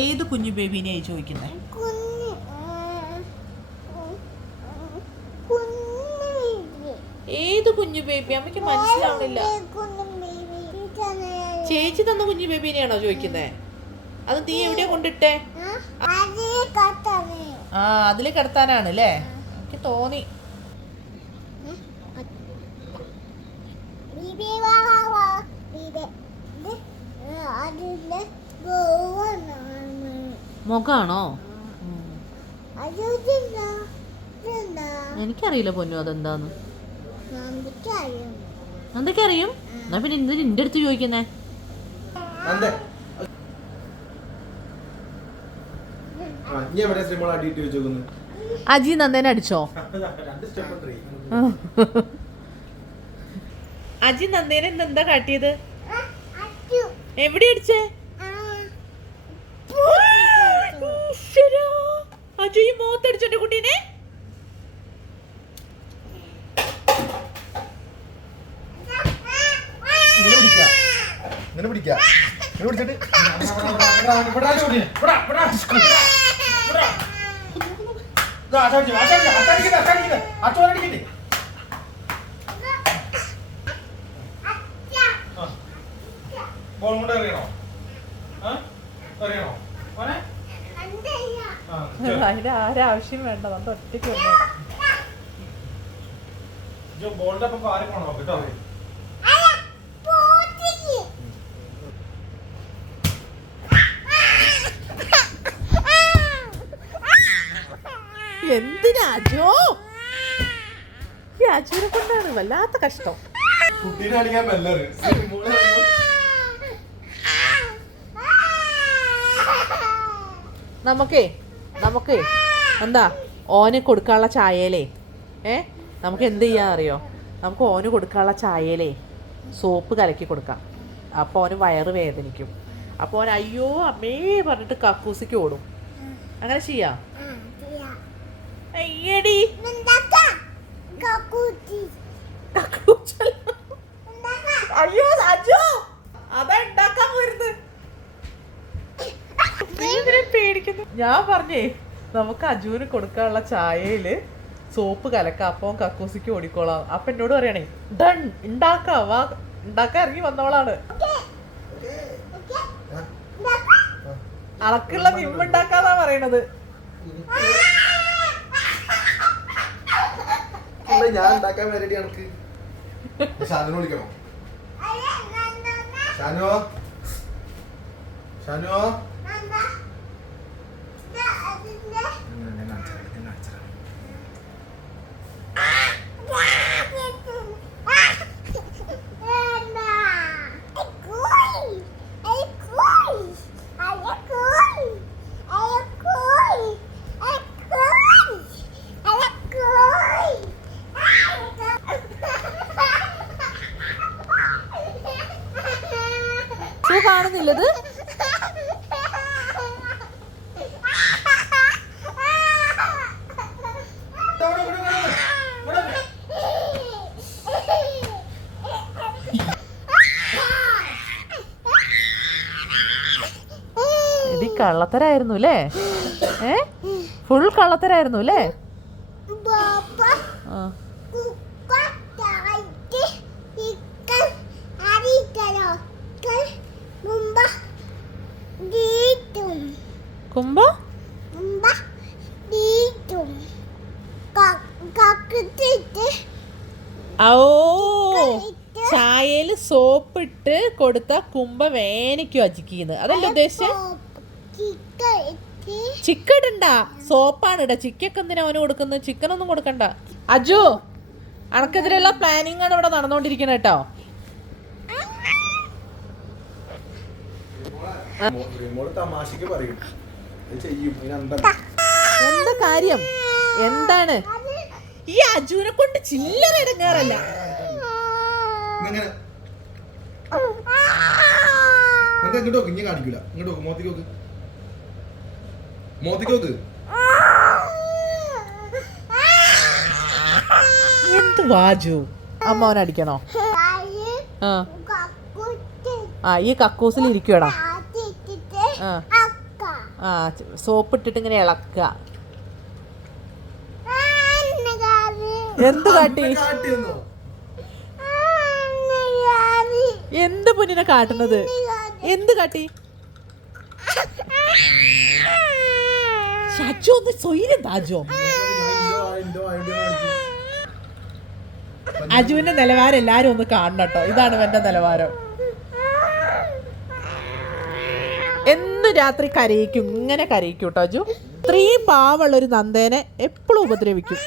ഏത് കുഞ്ഞു ബേബിനെയായി ചോദിക്കുന്നത് ഏത് കുഞ്ഞു ബേബി? അമ്മയ്ക്ക് മനസ്സിലാവണില്ല. ചേച്ചി തന്ന കുഞ്ഞു ബേബിനെയാണോ ചോദിക്കുന്നത് അത് നീ എവിടെയാ കൊണ്ടിട്ടേ? ആ അതിൽ കിടത്താനാണ് അല്ലേ എനിക്ക് തോന്നി. മുഖാണോ? എനിക്കറിയില്ല പൊന്നു അതെന്താന്ന്. എന്തൊക്കെ അറിയും എന്നാ പിന്നെ എന്തിനാ നിന്റെ അടുത്ത് ചോദിക്കുന്നേ നന്ദേ ആ ഇനി എവിടെ ശ്രീമോൾ അടിയിട്ട് വെച്ചോക്കുന്നു? അജി നന്ദേനെ അടിച്ചോ? രണ്ട് സ്റ്റെപ്പ് ട്രീ അജി നന്ദേനെ ഇന്ന് എന്താ കാട്ടിയത്? എവിടെ അടിച്ചേ. അജു ഈ മോത്തടിച്ചോ എന്റെ കുട്ടീനെ ഇങ്ങനെ പിടിക്കാം ഇങ്ങനെ പിടിക്കാം ഇങ്ങനെ പിടിച്ചിട്ട് ഇവിടെ ഓടി. ഇവിടെ, ഇവിടെ, ഇവിടെ. ഇതാ, കൊണ്ട് എറിയണോ? എറിയണോ? മോനെ? അതിന്റെ ആരാവശ്യം വേണ്ട. നമ്മൾ ഒറ്റയ്ക്ക് ബോളിന്റെ അപ്പൊ പാറി പോണോ കേട്ടോ. എന്തിനാ അജോ? ഈ കൊണ്ടാണ് വല്ലാത്ത കഷ്ടം. നമുക്കേ നമുക്കേ എന്താ? ഓന് കൊടുക്കാനുള്ള ചായയിലേ ഏ? നമുക്ക് എന്ത് ചെയ്യാൻ അറിയോ നമുക്ക് ഓന് കൊടുക്കാനുള്ള ചായയിലേ സോപ്പ് കലക്കി കൊടുക്കാം. അപ്പോൾ ഓന് വയറ് വേദനിക്കും. അപ്പോൾ ഓൻ അയ്യോ അമ്മേ പറഞ്ഞിട്ട് കക്കൂസിക്ക് ഓടും. അങ്ങനെ ചെയ്യാം? അയ്യടി. അയ്യോ അജോ അതാ ഉണ്ടാക്കാൻ പോരുന്നത് പേടിക്കുന്നു? ഞാൻ പറഞ്ഞേ നമുക്ക് അജുവിന് കൊടുക്കാനുള്ള ചായയിൽ സോപ്പ് കലക്കാം അപ്പം കക്കൂസിക്ക് ഓടിക്കോളാം. അപ്പൊ എന്നോട് പറയണേ ഡൺ ഉണ്ടാക്കാം വാ ഉണ്ടാക്കാൻ ഇറങ്ങി വന്നവളാണ്. അളക്കുള്ള വിമ്പുണ്ടാക്കാന്നാ പറയണത്. ഇല്ല, ഞാൻ ഉണ്ടാക്കാൻ വേണ്ടി എനിക്ക് ഷാനുനെ വിളിക്കണോ? ഷാനു ഷാനു കള്ളത്തരായിരുന്നു അല്ലേ ഏ? ഫുൾ കള്ളത്തരായിരുന്നു അല്ലേ കുമ്പ? ഓ ചായയിൽ സോപ്പിട്ട് കൊടുത്ത കുമ്പ വേനിക്കും അജിക്കുന്നത് അതല്ലേ ഉദ്ദേശിച്ചത് ചിക്കൻ ഇടണ്ട സോപ്പാണ് ഇട ചിക്കൊക്കെ എന്തിനാ അവന് കൊടുക്കുന്നത്? ചിക്കൻ ഒന്നും കൊടുക്കണ്ട. അജു അണക്കെതിരെയുള്ള പ്ലാനിങ് ആണ് ഇവിടെ നടന്നുകൊണ്ടിരിക്കുന്നത് കേട്ടോ എന്താ കാര്യം? എന്താണ്? ഈ അജുവിനെ കൊണ്ട് ചില്ലറ ഇടങ്ങാറല്ല. ഇങ്ങോട്ട് നോക്ക്. കാണിക്കൂല. ഇങ്ങോട്ട് നോക്ക്. മോത്തിക്ക് നോക്ക്. മോത്തിക്ക് നോക്ക്. എന്ത് വാജു? അമ്മ അവൻ അടിക്കണോ? ആ. ആ ഈ കക്കൂസിൽ ഇരിക്കുവാടാ ആ. ആ സോപ്പ് ഇട്ടിട്ട് ഇങ്ങനെ ഇളക്കുക. എന്ത് കാട്ടി? എന്ത് പൊന്നിനെ കാട്ടുന്നത്? എന്ത് കാട്ടി? ഷാജു ഒന്ന് സ്വൈര്യം താജോ. അജുവിന്റെ നിലവാരം എല്ലാരും ഒന്ന് കാണണം കേട്ടോ. ഇതാണ് എന്റെ നിലവാരം. എന്ന് രാത്രി കരയിക്കും? ഇങ്ങനെ കരയിക്കും കേട്ടോ അജു. ഇത്രയും പാവുള്ള ഒരു നന്ദേനെ എപ്പോഴും ഉപദ്രവിക്കും.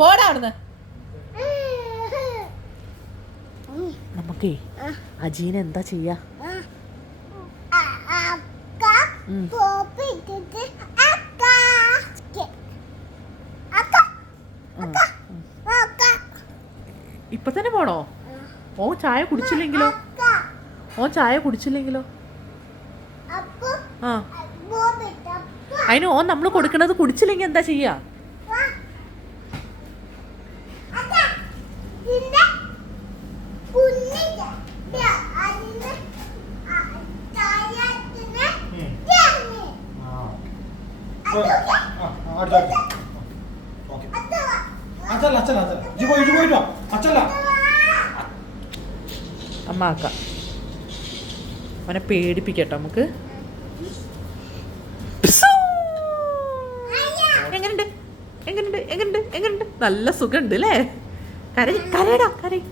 പോടാ അവിടുന്ന്. നമുക്കേ അജീനെ എന്താ ചെയ്യാ അക്ക ഉം. പോപ്പിട്ടിട്ട് അക്ക അക്ക ഉം. അക്ക ഇപ്പൊ തന്നെ പോണോ? ഓ ചായ കുടിച്ചില്ലെങ്കിലോ? ഓ ചായ കുടിച്ചില്ലെങ്കിലോ? ആ. അതിന് ഓ നമ്മൾ കൊടുക്കണത് കുടിച്ചില്ലെങ്കിൽ എന്താ ചെയ്യാ അക്ക ഇതിന്റെ കുഞ്ഞിന്റെ അതിന്റെ താഴത്തിന് ഞാൻ അച്ഛല്ല അച്ഛല്ല അച്ഛല്ല ഇജ്ജ് പോയി ഇജ്ജ് പോയിട്ടോ അച്ഛല്ല അമ്മ ആക്കാം. അവനെ പേടിപ്പിക്കട്ടോ നമുക്ക്. എങ്ങനെയുണ്ട് എങ്ങനെയുണ്ട് എങ്ങനെയുണ്ട് എങ്ങനെയുണ്ട് നല്ല സുഖമുണ്ട് അല്ലേ? കര കരയടാ കരയാ.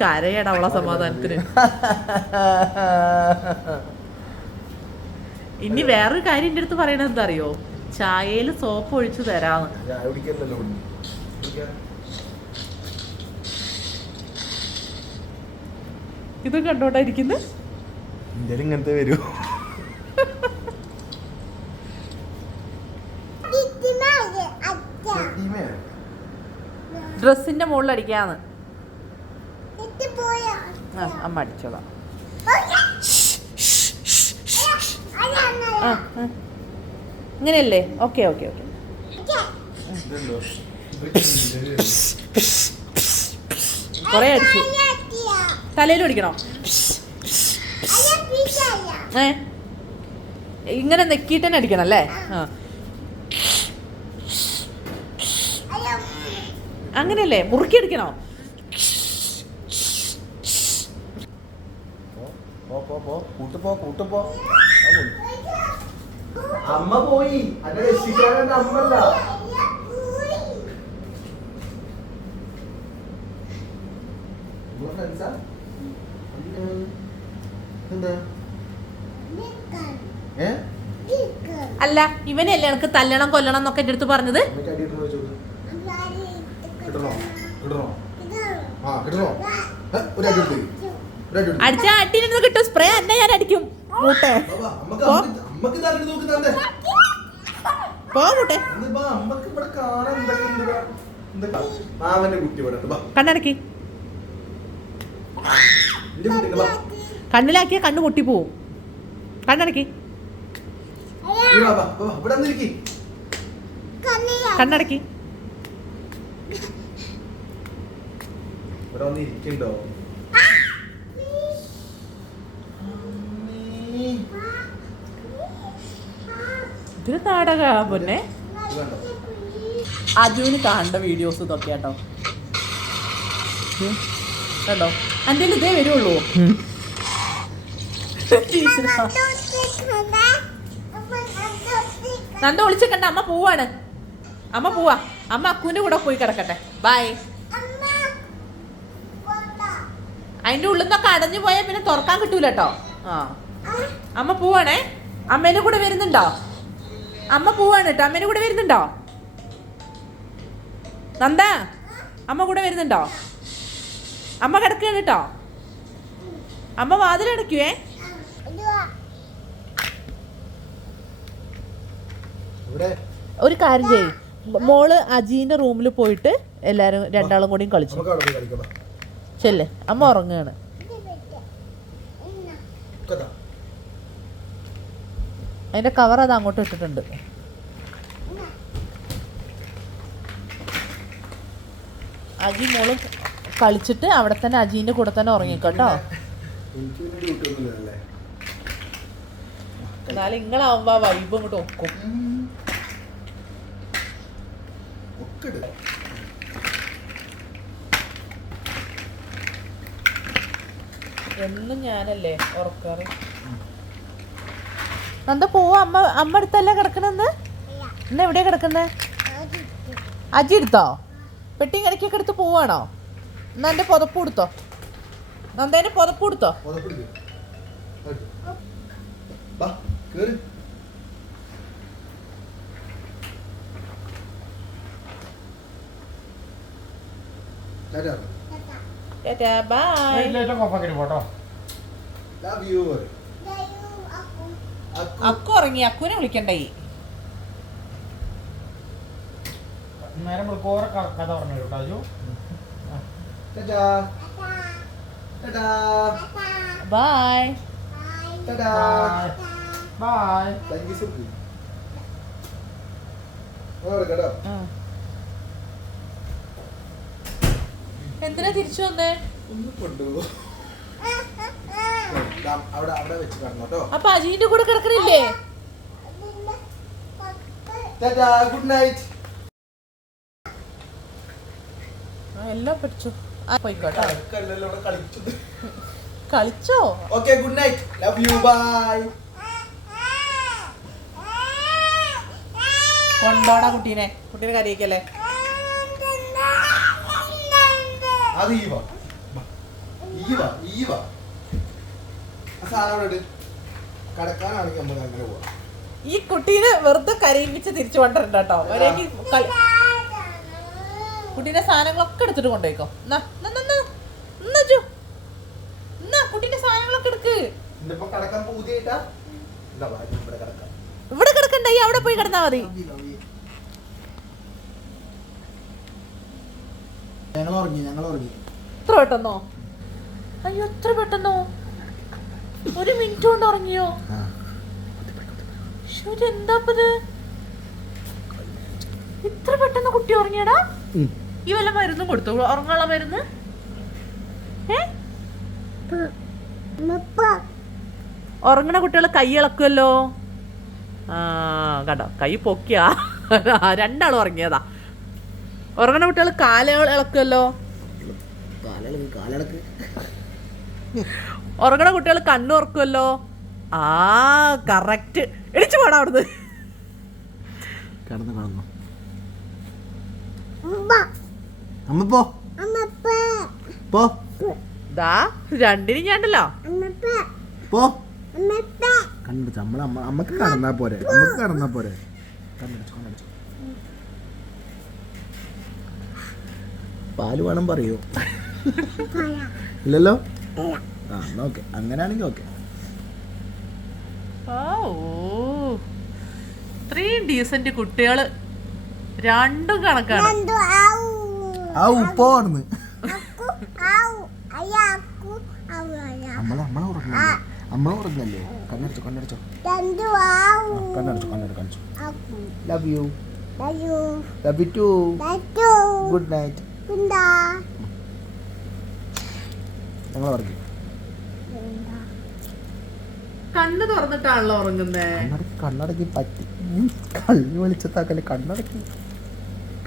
കരയടാ അവളെ സമാധാനത്തിന്. ഇനി വേറൊരു കാര്യം എന്റെ അടുത്ത് പറയണത് എന്താ അറിയോ? ചായയിൽ സോപ്പ് ഒഴിച്ചു തരാന്ന് ഞാൻ കുടിക്കല്ലോ ഇത് കണ്ടോണ്ടായിരിക്കുന്നത് ഇന്ത്യയിൽ ഇങ്ങനത്തെ വരൂ. ഡ്രസ്സിന്റെ മുകളിൽ അടിക്കാന്ന്. ഇത് പോയോ ആ അമ്മ അടിച്ചോളാം. ആ. ഇങ്ങനെയല്ലേ? Okay okay okay. കൊറേ അടിച്ചു. തലയിൽ പിടിക്കണോ? ഏ? ഇങ്ങനെ നെക്കിയിട്ട് തന്നെ അടിക്കണം അല്ലേ? ആ. അങ്ങനെയല്ലേ? മുറുക്കി അടിക്കണോ? അമ്മ പോയി. അന്നെ രക്ഷിക്കാനെന്റെ അമ്മല്ല. ഫ്രണ്ട്സാ എന്താ? ഏ? അല്ല ഇവനല്ലേ എനിക്ക് തല്ലണം കൊല്ലണം എന്നൊക്കെ എന്റെ അടുത്ത് പറഞ്ഞത്? അടിച്ചാ അടി കിട്ടണോ? ചോദിച്ചു കിട്ടണോ? കിട്ടണോ ആ കിട്ടണോ? ഏ, ഒരു അടി എടുത്ത്. ഒരു അടി എടുത്ത്. അടിച്ച അട്ടിന് കിട്ടും. സ്പ്രേ അന്നെ ഞാൻ അടിക്കും. മൂട്ടെ. പോട്ടെ കണ്ണടക്കി. എന്റെ കുട്ടി ബാ കണ്ണിലാക്കിയ കണ്ണ് പൊട്ടിപ്പോവും. കണ്ണടക്കി. കണ്ണടക്കി. ഇതൊരു നാടക പൊന്നെ. അജുവിന് കാണേണ്ട വീഡിയോസ് ഇതൊക്കെ കേട്ടോ. കണ്ടോ എന്റെ ഇതേ വരുള്ളൂ. നന്ദ വിളിച്ചേക്കണ്ട അമ്മ പോവാണ്. അമ്മ പോവാ. അമ്മ അക്കുവിന്റെ കൂടെ പോയി കിടക്കട്ടെ. ബൈ അതിന്റെ ഉള്ളിൽ നിന്നൊക്കെ അടഞ്ഞു പോയാൽ പിന്നെ തുറക്കാൻ കിട്ടൂല കേട്ടോ ആ. അമ്മ പോവാണേ. അമ്മേനെ കൂടെ വരുന്നുണ്ടോ? അമ്മ പോവാണ് കേട്ടോ അമ്മേനെ കൂടെ വരുന്നുണ്ടോ? നന്ദ അമ്മ കൂടെ വരുന്നുണ്ടോ? അമ്മ കിടക്കുകയാണ് കേട്ടോ അമ്മ വാതിലടയ്ക്കുവേ? ഇവിടെ ഒരു കാര്യം ചെയ്യും. മോൾ അജീന്റെ റൂമിൽ പോയിട്ട് എല്ലാരും രണ്ടാളും കൂടിയും കളിച്ചു. ചെല്ലേ. അമ്മ ഉറങ്ങുകയാണ്. അതിന്റെ കവർ അത് അങ്ങോട്ട് ഇട്ടിട്ടുണ്ട്. അജി മോൾ കളിച്ചിട്ട് അവിടെ തന്നെ അജീന്റെ കൂടെ തന്നെ ഉറങ്ങിക്കോട്ടോ എന്നാലും നിങ്ങളാവുമ്പോ ആ വൈബ് അങ്ങോട്ട് ഒക്കും. എന്നും ഞാനല്ലേ ഉറക്കാറ്. എന്താ പോവാ? അമ്മ അമ്മ അടുത്തല്ലേ കിടക്കണെന്ന്? ഇന്ന് എവിടെയാ കിടക്കുന്നത് അജി എടുത്തോ? പെട്ടി ഇടയ്ക്കൊക്കെ എടുത്ത് പോവാണോ? എന്നാ എന്റെ പുതപ്പ് കൊടുത്തോ നന്ദേന്റെ പുതപ്പ് കൊടുത്തോ. അക്കു. ഇറങ്ങി ഉറങ്ങി അക്കുവിനെ വിളിക്കണ്ടേ? നേരം വിളിക്കോറെ കഥ പറഞ്ഞു കേട്ടോ Aju. Tata. Tata. Bye tata. Bye Thank you, Suki. അവിടെ കേട്ടോ എന്തിനാ തിരിച്ചു വന്നേ? ഒന്ന് കൊണ്ടുപോ ദാ, അവിടെ അവിടെ വെച്ച് കിടന്നു അപ്പൊ അജീന്റെ കൂടെ കിടക്കണില്ലേ? ഗുഡ് നൈറ്റ് എല്ലാം പഠിച്ചു. പോയിക്കോട്ടെ. കളിച്ചോ? Okay good night love you bye കൊണ്ടോടാ കുട്ടീനെ. കുട്ടീനെ കരയിക്കല്ലേ? അത് ഈ വാ. ഈ വാ ഈ വാ. സാധനം കടക്കാനാണെങ്കിൽ നമ്മൾ അങ്ങനെ പോവാം. ഈ കുട്ടീനെ വെറുതെ കരയിപ്പിച്ച് തിരിച്ചു കൊണ്ടിരണ്ട കേട്ടോ. ഒരേക്ക് കളി കുട്ടീന്റെ സാധനങ്ങളൊക്കെ എടുത്തിട്ട് കൊണ്ടുപോയിക്കോ. കുട്ടീന്റെ സാധനങ്ങളൊക്കെ എടുക്ക്. ഇവിടെ കിടക്കാം. ഇവിടെ കിടക്കണ്ട ഈ അവിടെ പോയി കിടന്നാ മതി. ഞങ്ങൾ ഉറങ്ങി ഞങ്ങൾ ഉറങ്ങി എത്ര പെട്ടെന്നോ? അയ്യോ എത്ര പെട്ടെന്നോ? ഒരു മിനിറ്റ് കൊണ്ട് ഉറങ്ങിയോ? എന്താപ്പത് ഇത്ര പെട്ടെന്ന് കുട്ടി ഉറങ്ങിയടാ? ഈ വല്ല മരുന്നും കൊടുത്തു? ഉറങ്ങാനുള്ള മരുന്ന്? ഉറങ്ങണ കുട്ടികൾ കൈ ഇളക്കുമല്ലോ ആ കണ്ടോ? കൈ പൊക്കിയാ. രണ്ടാളും ഉറങ്ങിയതാ. ഉറങ്ങണ കുട്ടികൾ കാല ഇളക്കുമല്ലോ ഉറങ്ങണ കുട്ടികൾ കണ്ണു ഉറക്കുമല്ലോ ആ കറക്റ്റ്. എടിച്ചു പോടാ അവിടുന്ന്. കിടന്നു കിടന്നു. അമ്മ പോ. പോ. ദാ രണ്ടിനും ഞാണ്ടല്ലോ. പോ. കണ്ടുപിടിച്ചു നമ്മളെ അമ്മ അമ്മയ്ക്ക് കടന്നാ പോരെ അമ്മയ്ക്ക് കടന്നാ പോരെ. കണ്ടുപിടിച്ചു കണ്ടുപിടിച്ചു പാൽ വേണം പറയൂ. ഇല്ലല്ലോ? ആ എന്നാ ഓക്കെ. അങ്ങനെയാണെങ്കിൽ ഓക്കെ. ഓ ഇത്രയും ഡീസന്റ് കുട്ടികൾ. രണ്ടും കണക്കാണ്. ആ ഉപ്പ പറഞ്ഞ് നമ്മളെ നമ്മളെ ഉറങ്ങല്ലേ നമ്മളെ ഉറങ്ങല്ലേ കണ്ണടിച്ചോ കണ്ണടിച്ചോ. കണ്ണടച്ചു കണ്ണടച്ചു കണ്ണടിച്ചു. Love you love you too good night ഞങ്ങൾ ഉറങ്ങി കണ്ണ് തുറന്നിട്ടാണല്ലോ ഉറങ്ങുന്നേ. കണ്ണടക്കി കണ്ണടക്കി പറ്റി. കള്ളി വെളിച്ചത്താക്കല്ലേ കണ്ണടക്കി.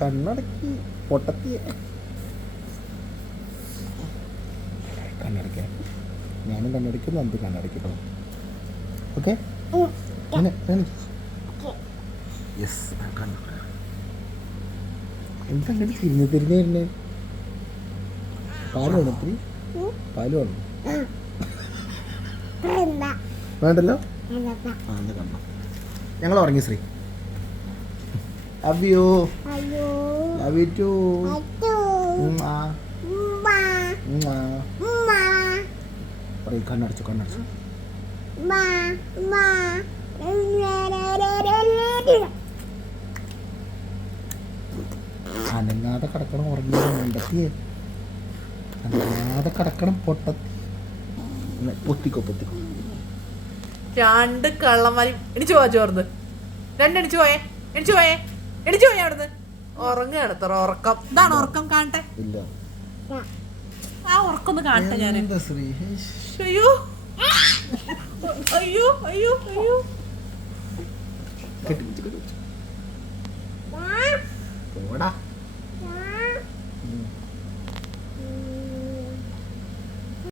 കണ്ണടക്കി. പൊട്ടത്തി. കണ്ണടക്കേ ഞാനും കണ്ണടക്കും നമുക്ക് കണ്ണടക്കട്ടോ ഓക്കെ? യെസ് എന്താ അങ്ങോട്ട് തിരിഞ്ഞ് തിരിഞ്ഞ് വരുന്നേ? പാൽ വേണം ഇത്തിരി? പാൽ വേണം? വേണ്ടല്ലോ? ഞങ്ങൾ ഉറങ്ങി Sree. Love you love you too പറയൂ കണ്ണടച്ചു കണ്ണടച്ചു അനങ്ങാതെ കിടക്കണം ഉറങ്ങി ഉണ്ടത്തിയേ അനങ്ങാതെ കിടക്കണം പൊട്ടത്തി ഇങ്ങനെ പൊത്തിക്കോ പൊത്തിക്കോ. രണ്ട് കള്ളന്മാരും. എണിച്ചു പോവാ ചോർന്ന്. രണ്ടെണിച്ചു പോയേ എണിച്ചു പോയേ. എണിച്ചു പോയി അവിടുന്ന്. ഉറങ്ങാണ് ഇത്ര ഉറക്കം. ഇതാണ് ഉറക്കം കാണട്ടെ? ഇല്ല. ആ. ഉറക്കം ഒന്ന് കാണട്ടെ ഞാൻ എന്താ ശ്രീ? അയ്യോ. അയ്യോ അയ്യോ അയ്യോ. പോടാ.